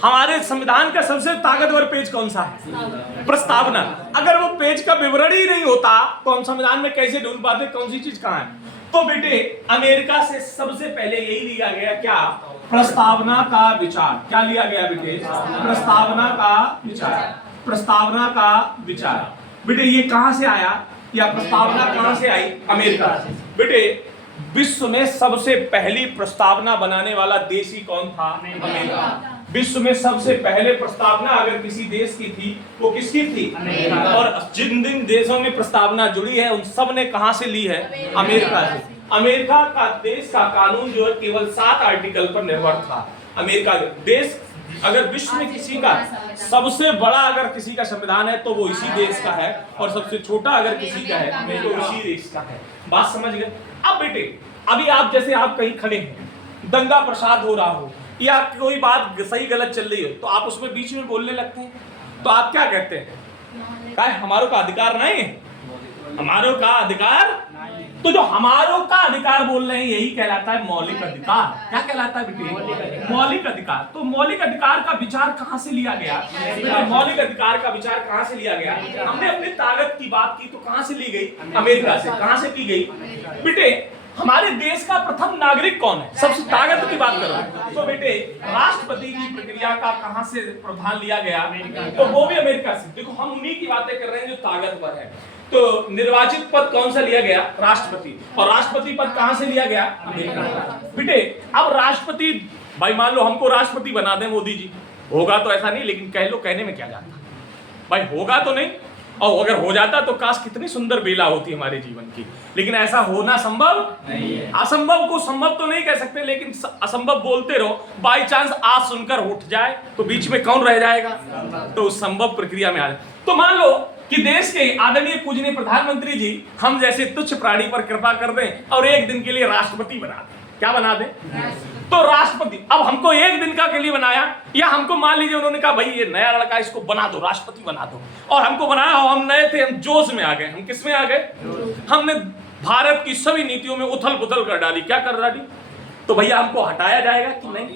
हमारे संविधान का सबसे ताकतवर पेज कौन सा है, प्रस्तावना। अगर वो पेज का विवरण ही नहीं होता तो हम संविधान में कैसे ढूंढ पाते कौन सी चीज कहां है। तो बेटे अमेरिका से सबसे पहले यही लिया गया, क्या, प्रस्तावना का विचार। क्या लिया गया बेटे, प्रस्तावना का विचार, प्रस्तावना का विचार। बेटे ये कहां से आया, या प्रस्तावना कहां से आई, अमेरिका से। बेटे विश्व में सबसे पहली प्रस्तावना बनाने वाला देश ही कौन था, अमेरिका। विश्व में सबसे पहले प्रस्तावना अगर किसी देश की थी वो किसकी थी, अमेरिका। और जिन जिन देशों में प्रस्तावना जुड़ी है उन सब ने कहां से ली है, अमेरिका से। अमेरिका का देश का कानून जो है केवल 7 आर्टिकल पर निर्भर था। अमेरिका देश, अगर विश्व में किसी का सबसे बड़ा अगर किसी का संविधान है तो वो इसी देश का है, और सबसे छोटा अगर किसी का है तो इसी देश का है। बात समझ गए। अब बेटे अभी आप जैसे आप कहीं खड़े हैं, दंगा प्रसाद हो रहा हो या कोई बात सही गलत चल रही हो, तो आप उसमें बीच में बोलने लगते हैं, तो आप क्या कहते हैं, क्या हमारों का अधिकार नहीं है, हमारों का अधिकार। तो जो हमारों का अधिकार बोल रहे हैं यही कहलाता है मौलिक अधिकार। क्या कहलाता है बेटे, मौलिक अधिकार। तो मौलिक अधिकार का विचार कहां से लिया गया, मौलिक अधिकार का विचार कहां से लिया गया, हमने अपनी ताकत की बात की तो कहां से ली गई, अमेरिका से। कहां से की गई बेटे, हमारे देश का प्रथम नागरिक कौन है, सबसे ताकत की बात करो तो बेटे राष्ट्रपति की प्रक्रिया का कहां से प्रावधान लिया गया, तो वो भी अमेरिका से। देखो हम उन्हीं की बातें कर रहे हैं जो ताकतवर है। तो निर्वाचित पद कौन सा लिया गया, राष्ट्रपति। और राष्ट्रपति पद कहां से लिया गया, अमेरिका। बेटे अब राष्ट्रपति, भाई मान लो हमको राष्ट्रपति बना दे मोदी जी, होगा तो ऐसा नहीं, लेकिन कह लो, कहने में क्या जाता भाई, होगा तो नहीं। और अगर हो जाता तो काश कितनी सुंदर बेला होती हमारे जीवन की, लेकिन ऐसा होना संभव नहीं है। असंभव को संभव तो नहीं कह सकते, लेकिन असंभव बोलते रहो, बाई चांस आज सुनकर उठ जाए तो बीच में कौन रह जाएगा, तो उस संभव प्रक्रिया में आ जाए। तो मान लो कि देश के आदरणीय पूजनीय प्रधानमंत्री जी हम जैसे तुच्छ प्राणी पर कृपा कर दें और एक दिन के लिए राष्ट्रपति बना दें। क्या बना दें, तो राष्ट्रपति। अब हमको एक दिन का के लिए बनाया, या हमको मान लीजिए उन्होंने कहा भाई ये नया लड़का इसको बना दो, राष्ट्रपति बना दो, और हमको बनाया, और हम नए थे, हम जोश में आ गए। हम किस में आ गए, हमने भारत की सभी नीतियों में उथल पुथल कर डाली। क्या कर डाली, तो भैया हमको हटाया जाएगा कि नहीं?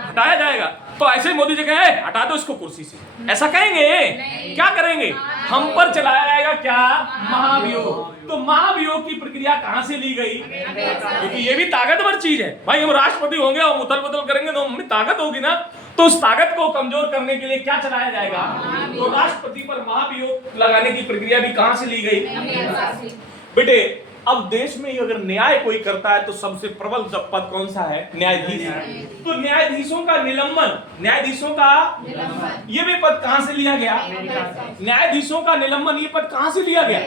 हटाया जाएगा। तो ऐसे ही मोदी जी कहे हटा दो इसको कुर्सी से, ऐसा कहेंगे? क्या करेंगे? हम पर चलाया जाएगा क्या? महाभियोग। तो महाभियोग की प्रक्रिया कहां से ली गई? क्योंकि ये भी ताकतवर चीज है भाई। हम राष्ट्रपति होंगे और मुतल बदल करेंगे तो हमें ताकत होगी ना, तो उस ताकत को कमजोर करने के लिए क्या चलाया जाएगा? तो राष्ट्रपति पर महाभियोग लगाने की प्रक्रिया भी कहां से ली गई? बेटे अब देश में अगर न्याय कोई करता है तो सबसे प्रबल पद कौन सा है? न्यायाधीश। तो न्यायाधीशों का निलंबन, न्यायाधीशों का ये भी पद कहां से लिया गया? न्यायाधीशों का निलंबन ये पद कहां से लिया गया?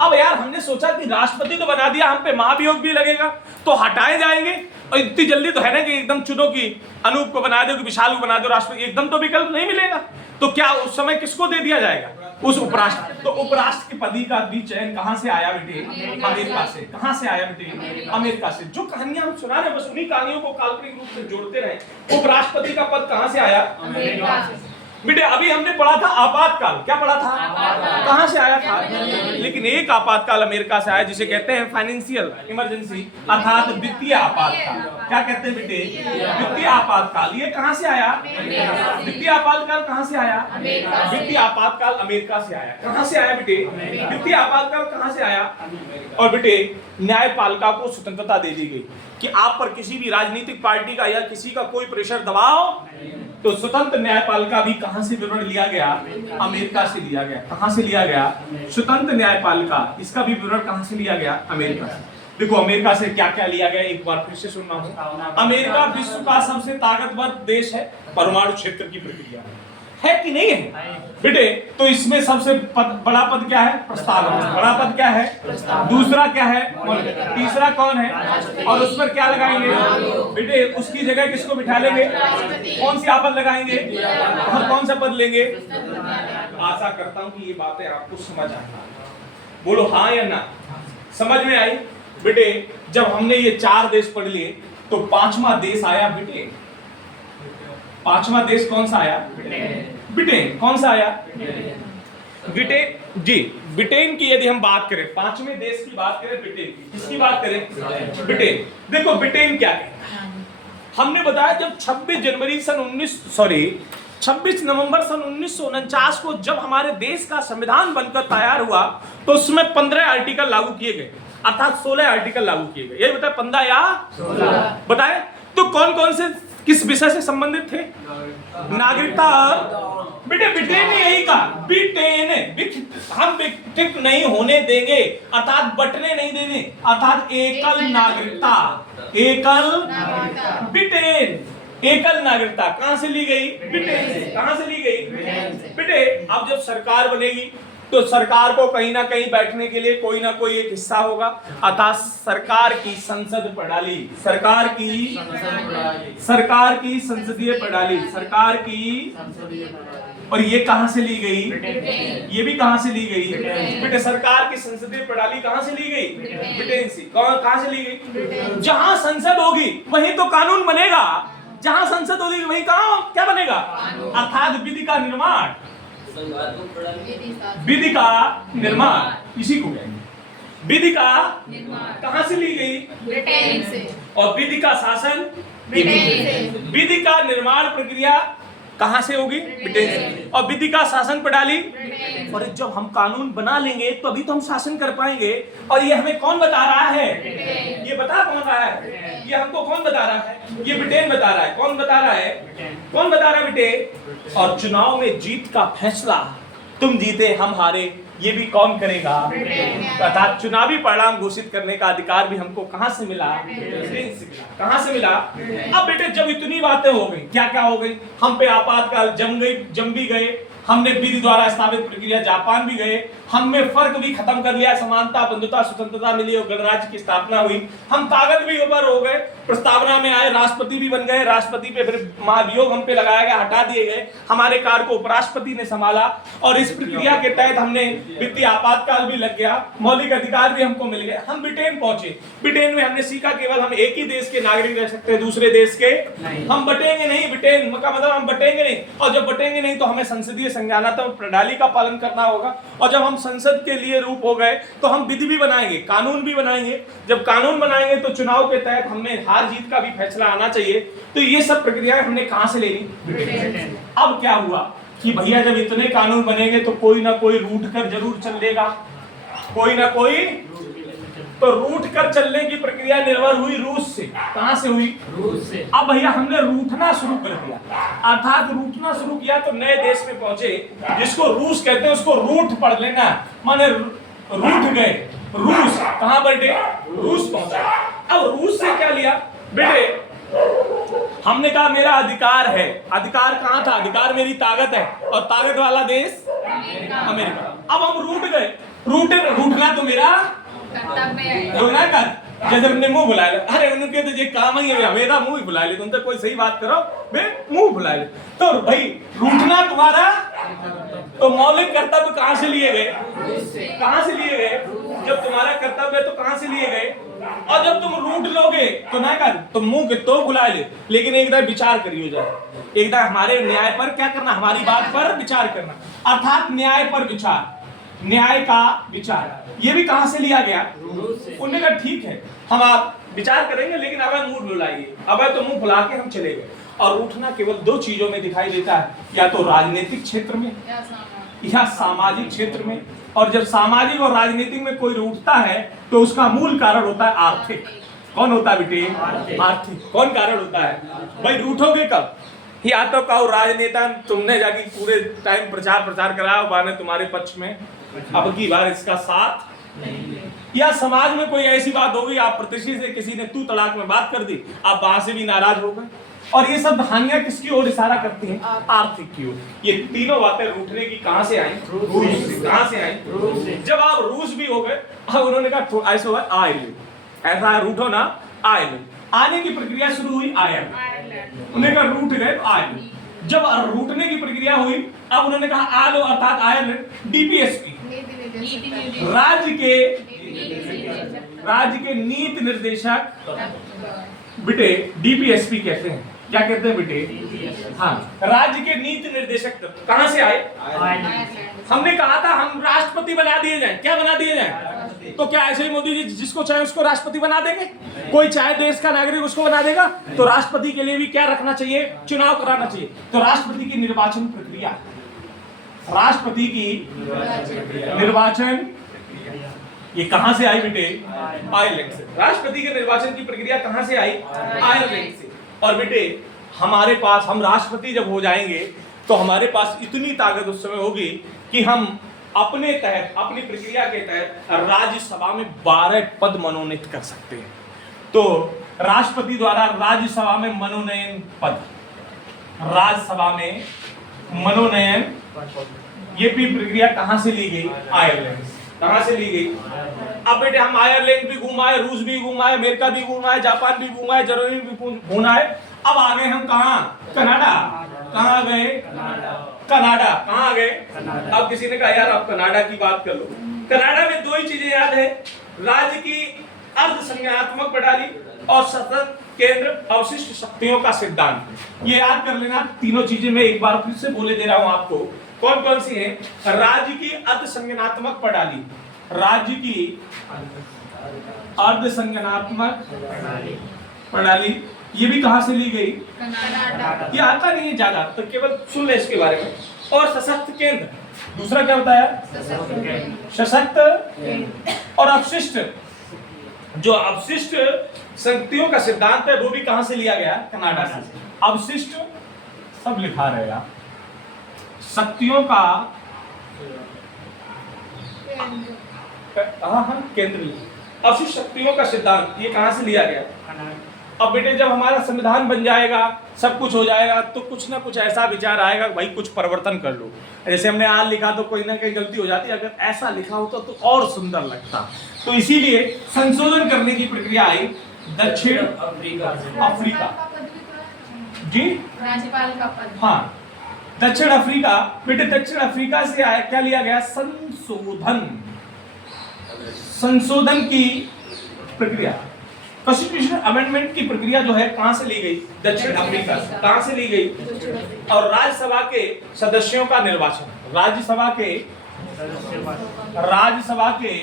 अब यार हमने सोचा कि राष्ट्रपति तो बना दिया, हम पे महाभियोग भी लगेगा तो हटाए जाएंगे, और इतनी जल्दी तो है ना कि एकदम चुनो कि अनूप को बना दो कि विशाल को बना दो राष्ट्रपति, एकदम तो विकल्प नहीं मिलेगा। तो क्या उस समय किसको दे दिया जाएगा? उस उपराष्ट्र। तो उपराष्ट्र की पदी का भी चयन कहां से आया बेटे? अमेरिका से। कहां से आया बेटे? अमेरिका से। जो कहानियां हम सुना रहे बस उन्हीं कहानियों को काल्पनिक रूप से जोड़ते रहे। उपराष्ट्रपति का पद कहां से आया? अमेरिका से। बेटे अभी हमने पढ़ा था आपातकाल, क्या पढ़ा था? कहां से आया था? लेकिन एक आपातकाल अमेरिका से आया जिसे कहते हैं फाइनेंशियल इमरजेंसी, अर्थात वित्तीय आपातकाल। क्या कहते हैं बेटे? वित्तीय आपातकाल। ये कहां से आया? वित्तीय आपातकाल कहां से आया? वित्तीय आपातकाल अमेरिका से आया। कहां से आया बेटे? वित्तीय आपातकाल कहां से आया? और बेटे न्यायपालिका को स्वतंत्रता दे दी गई कि आप पर किसी भी राजनीतिक पार्टी का या किसी का कोई प्रेशर दबाव, तो स्वतंत्र न्यायपालिका भी कहां से विवरण लिया गया? अमेरिका से लिया गया। कहां से लिया गया? स्वतंत्र न्यायपालिका, इसका भी विवरण कहां से लिया गया? अमेरिका से। देखो अमेरिका से क्या क्या लिया गया एक बार फिर से सुनना हो। अमेरिका विश्व का सबसे ताकतवर देश है परमाणु क्षेत्र की प्रक्रिया है कि नहीं है बेटे? तो इसमें सबसे बड़ा पद क्या है? प्रस्तावना। बड़ा पद क्या है? दूसरा क्या है? तीसरा कौन है? और उस पर क्या लगाएंगे बेटे? उसकी जगह किसको बिठा लेंगे? कौन सी आपद लगाएंगे और कौन सा पद लेंगे? आशा करता हूं कि ये बातें आपको समझ आई। बोलो हाँ या ना? समझ में आई? बेटे जब हमने ये 4 देश पढ़ लिए तो 5वां देश आया ब्रिटेन। 5वां देश कौन सा आया? ब्रिटेन। कौन सा आया? ब्रिटेन जी। ब्रिटेन की यदि हम बात करें, 5वें देश की बात करें ब्रिटेन की, किसकी बात करें? ब्रिटेन। देखो ब्रिटेन क्या कहता है, हमने बताया जब 26 नवंबर सन 1949 को जब हमारे देश का संविधान बनकर तैयार हुआ तो उसमें 15 आर्टिकल लागू किए गए, अर्थात 16 आर्टिकल लागू किए गए। ये बताए 15 या 16 बताए। तो कौन कौन से किस विषय से संबंधित थे? नागरिकता। बेटे ब्रिटेन ने यही कहा, ब्रिटेन हम विकसित नहीं होने देंगे, अर्थात बंटने नहीं देंगे, अर्थात एकल नागरिकता। एकल ब्रिटेन, एकल नागरिकता कहां से ली गई? ब्रिटेन से। कहां से ली गई बेटे? अब जब सरकार बनेगी तो सरकार को कहीं ना कहीं बैठने के लिए कोई ना कोई एक हिस्सा होगा, अर्थात सरकार की संसद प्रणाली, सरकार की संसदीय प्रणाली, सरकार की। और ये कहां से ली गई? ये भी कहां से ली गई बेटे? सरकार की संसदीय प्रणाली कहां से ली गई? ब्रिटेन से। कहां से ली गई? जहां संसद होगी वहीं तो कानून बनेगा, जहां संसद होगी वहीं कहां क्या बनेगा? अर्थात विधि का निर्माण, विधि का निर्माण इसी को कहेंगे। विधि का कहां से ली गई? ब्रिटेन से। और विधि का शासन ब्रिटेन से। विधि का निर्माण प्रक्रिया कहां से होगी? ब्रिटेन से। और विधि का शासन प्रणाली। और जब हम कानून बना लेंगे तो अभी तो हम शासन कर पाएंगे। और ये हमें कौन बता रहा है? ये बता कौन रहा है? ये हमको कौन बता रहा है? ये ब्रिटेन बता रहा है। कौन बता रहा है? कौन बता रहा है? ब्रिटेन। और चुनाव में जीत का फैसला, तुम जीते हम हारे, ये भी कौन करेगा? अर्थात चुनावी परिणाम घोषित करने का अधिकार भी हमको कहां से मिला? ब्रिटेन से मिला। कहां से मिला? अब बेटे जब इतनी बातें हो गई, क्या क्या हो गई? हम पे आपातकाल जम भी गए, हमने विधि द्वारा स्थापित प्रक्रिया जापान भी गए, हमने फर्क भी खत्म कर लिया, समानता बंधुता स्वतंत्रता मिली और गणराज्य की स्थापना हुई, हम कागज भी ऊपर हो गए, प्रस्तावना में आए, राष्ट्रपति भी बन गए, राष्ट्रपति पे फिर महाभियोग हम पे लगाया गया, हटा दिए गए, हमारे कार्य को उपराष्ट्रपति ने संभाला और इस प्रक्रिया के तहत हमने वित्तीय आपातकाल भी लग गया, मौलिक अधिकार भी हमको मिल गए, हम ब्रिटेन पहुंचे। ब्रिटेन में हमने सीखा केवल हम एक ही देश के नागरिक रह सकते हैं, दूसरे देश के हम बटेंगे नहीं। ब्रिटेन का मतलब हम बटेंगे नहीं, और जब बटेंगे नहीं तो हमें संसदीय संज्ञानात्मक प्रणाली का पालन करना होगा। और जब हम संसद के लिए रूप हो गए तो हम विधि भी बनाएंगे, कानून भी बनाएंगे। जब कानून बनाएंगे तो चुनाव के तहत हमें हार जीत का भी फैसला आना चाहिए। तो ये सब प्रक्रियाएं हमने कहां से ले ली? अब क्या हुआ कि भैया जब इतने कानून बनेंगे तो कोई ना कोई रूठ कर जरूर चल देगा, कोई ना कोई। तो रूठ कर चलने की प्रक्रिया निर्भर हुई रूस से। कहां से हुई? रूस से। अब भैया हमने रूठना शुरू कर दिया, अर्थात रूठना शुरू किया तो नए देश में पहुंचे जिसको रूस कहते हैं, उसको रूठ पढ़ लेना, माने रूठ गए। रूस कहां बैठे? रूस पहुंचा। अब रूस से क्या लिया बेटे? हमने कहा मेरा अधिकार है। अधिकार कहां था? अधिकार मेरी ताकत है, और ताकत वाला देश अमेरिका। अब हम रूठ गए। रूठना तो मेरा रोना कर, जैसे अपने मुंह बुला ले। अरे उनके तो ये काम ही है, मेरा मुंह ही बुला ले। तुम तो कोई सही बात करो बे, मुंह बुला ले। तो भाई रूठना तुम्हारा, तो मौलिक कर्तव्य कहां से लिए गए? कहां से लिए गए? जब तुम्हारा कर्तव्य है तो कहां से लिए गए? और जब तुम रूठ लोगे तो ना कर, तुम मुंह के तो बुला ले, लेकिन एक बार विचार करियो जाए। एक बार हमारे न्याय पर क्या करना? हमारी बात पर विचार करना, अर्थात न्याय पर विचार, न्याय का विचार। ये भी कहां से लिया गया? उन्होंने कहा ठीक है हम आप विचार करेंगे, लेकिन अब मुंह बुलाइए। अब तो मुंह बुला के हम चले गए। और उठना केवल दो चीजों में दिखाई देता है, या तो राजनीतिक क्षेत्र में या सामाजिक क्षेत्र में। और जब सामाजिक और राजनीतिक में कोई रूठता है तो उसका मूल कारण होता है आर्थिक। कौन होता है बेटे? आर्थिक। कौन कारण होता है? भाई रूठोगे कब? या तो कहो राजनेता तुमने जाके पूरे टाइम प्रचार कराया, माने तुम्हारे पक्ष में, अब की बार इसका साथ नहीं। या समाज में कोई ऐसी बात हो गई, आप प्रतिष्ठित से किसी ने तू तड़ाक में बात कर दी, आप वहां से भी नाराज हो गए। और ये सब हानियां किसकी ओर इशारा करती हैं? आर्थिक की ओर। ये तीनों बातें रूठने की कहां से आई? रूस से। कहां से आई? रूस से। जब आप रूस भी हो गए, अब उन्होंने कहा ऐसा हुआ आयरलैंड, ऐसा रूठो ना आयरलैंड। आने की प्रक्रिया शुरू हुई आयरलैंड, उन्होंने कहा रूठ गए आयरलैंड। जब रूठने की प्रक्रिया हुई, अब उन्होंने कहा आ लो, अर्थात आयरलैंड। डीपीएसपी राज्य के नीति निर्देशक बेटे, डीपीएसपी कहते हैं। क्या कहते हैं बेटे? हाँ, राज्य के नीति निर्देशक कहां से आए? हमने कहा था हम राष्ट्रपति बना दिए जाए। क्या बना दिए जाए? तो क्या ऐसे ही मोदी जी जिसको चाहे उसको राष्ट्रपति बना देंगे? कोई चाहे देश का नागरिक उसको बना देगा? तो राष्ट्रपति के लिए भी क्या रखना चाहिए? चुनाव कराना चाहिए। तो राष्ट्रपति की निर्वाचन प्रक्रिया, राष्ट्रपति की निर्वाचन ये कहां से आई बेटे? आयरलैंड से। राष्ट्रपति के निर्वाचन की प्रक्रिया कहां से आई? आयरलैंड से। और बेटे हमारे पास, हम राष्ट्रपति जब हो जाएंगे तो हमारे पास इतनी ताकत उस समय होगी कि हम अपने तहत, अपनी प्रक्रिया के तहत राज्यसभा में 12 पद मनोनीत कर सकते हैं। तो राष्ट्रपति द्वारा राज्यसभा में मनोनयन पद, राज्यसभा में मनोनयन, ये भी प्रक्रिया कहां से ली गई? आयरलैंड से। कहां से ली गई? अब बेटे हम आयरलैंड भी घुमाए, रूस भी घुमाए, अमेरिका भी घुमाए, जापान भी घुमाए, जर्मनी भी घुमाए। अब आ गए हम कहां? कनाडा। कहां गए? कनाडा। कहां आ गए? अब किसी ने कहा यार आप कनाडा की बात कर लो। कनाडा में दो ही चीजें याद है, राज्य की अर्ध संज्ञानात्मक प्रणाली और सतत केंद्र अवशिष्ट शक्तियों का सिद्धांत। ये याद कर लेना। तीनों चीजें मैं एक बार फिर से बोले दे रहा हूं आपको। कौन कौन सी है? राज्य की अर्ध संज्ञानात्मक प्रणाली, राज्य की अर्ध संज्ञानात्मक प्रणाली, ये भी कहां से ली गई? कनाडा। ये आता नहीं है ज्यादा, तो केवल सुन ले इसके बारे में। और सशक्त केंद्र, दूसरा क्या बताया? सशक्त और अवशिष्ट, जो अवशिष्ट शक्तियों का सिद्धांत है वो भी कहां से लिया गया? कनाडा से। अवशिष्ट सब लिखा रहेगा, शक्तियों का केंद्र, अवशिष्ट शक्तियों का सिद्धांत, ये कहां से लिया गया? अब बेटे जब हमारा संविधान बन जाएगा, सब कुछ हो जाएगा, तो कुछ ना कुछ ऐसा विचार आएगा भाई कुछ परिवर्तन कर लो। जैसे हमने आज लिखा तो कोई ना कहीं गलती हो जाती, अगर ऐसा लिखा होता तो और सुंदर लगता। तो इसीलिए संशोधन करने की प्रक्रिया आई। दक्षिण अफ्रीका जी, राज्यपाल का पद। हाँ, दक्षिण अफ्रीका। बेटे दक्षिण अफ्रीका से आया, क्या लिया गया? संशोधन, संशोधन की प्रक्रिया। कॉन्स्टिट्यूशन अमेंडमेंट की प्रक्रिया जो है कहां से ली गई? दक्षिण अफ्रीका से। कहां से ली गई? और राज्यसभा के सदस्यों का निर्वाचन, राज्यसभा के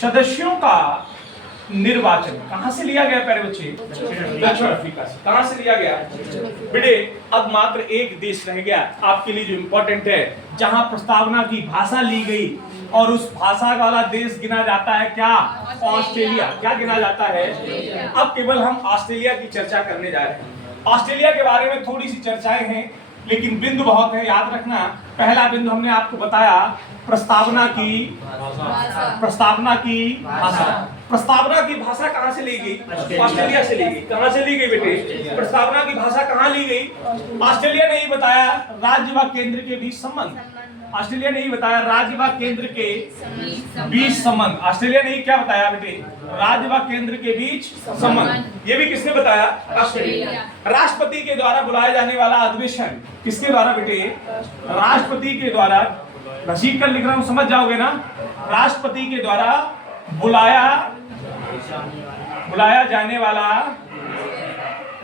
सदस्यों का निर्वाचन कहां से लिया गया प्यारे बच्चे? दक्षिण अफ्रीका से। कहां से लिया गया बेटे? अब मात्र एक देश रह गया आपके लिए जो इंपॉर्टेंट है, जहां प्रस्तावना की भाषा ली गई और उस भाषा वाला देश गिना जाता है क्या? ऑस्ट्रेलिया। क्या गिना जाता है? अब केवल हम ऑस्ट्रेलिया की चर्चा करने जा रहे हैं। ऑस्ट्रेलिया के बारे में थोड़ी सी चर्चाएं हैं, लेकिन बिंदु बहुत है, याद रखना। पहला बिंदु हमने आपको बताया प्रस्तावना की भाषा। प्रस्तावना की भाषा कहां से ली गई? ऑस्ट्रेलिया से ली गई। कहां से ली गई बेटे? प्रस्तावना की भाषा कहां ली गई? ऑस्ट्रेलिया ने ही बताया राज्य व केंद्र के बीच संबंध। ऑस्ट्रेलिया ने ही बताया राज्य व केंद्र के बीच संबंध। ऑस्ट्रेलिया ने क्या बताया बेटे? राज्य व केंद्र के बीच संबंध। ये भी किसने बताया? ऑस्ट्रेलिया। राष्ट्रपति के द्वारा बुलाया जाने वाला अधिवेशन किसके द्वारा बेटे? राष्ट्रपति के द्वारा। रसीद कर लिख रहा हूं, समझ जाओगे ना। राष्ट्रपति के द्वारा बुलाया जाने वाला,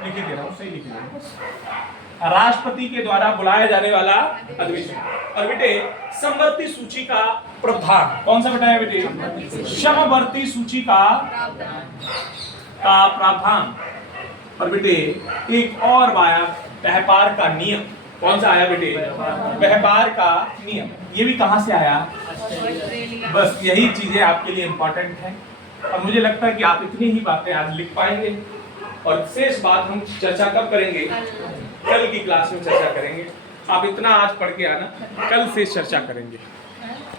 लिख दे रहा हूं, सही लिख रहा हूं, राष्ट्रपति के द्वारा बुलाया जाने वाला अधिवेशन। और बेटे समवर्ती सूची का प्रावधान कौन सा बताया बेटे? समवर्ती सूची का प्रावधान। और बेटे एक और आया व्यापार का नियम। कौन सा आया बेटे? व्यापार का नियम। ये भी कहां से आया? बस यही चीजें आपके लिए इंपॉर्टेंट हैं, और मुझे लगता है कि आप इतनी ही बातें आज लिख पाएंगे, और शेष बात हम चर्चा कब करेंगे? कल की क्लास में चर्चा करेंगे। आप इतना आज पढ़ के आना, कल से चर्चा करेंगे।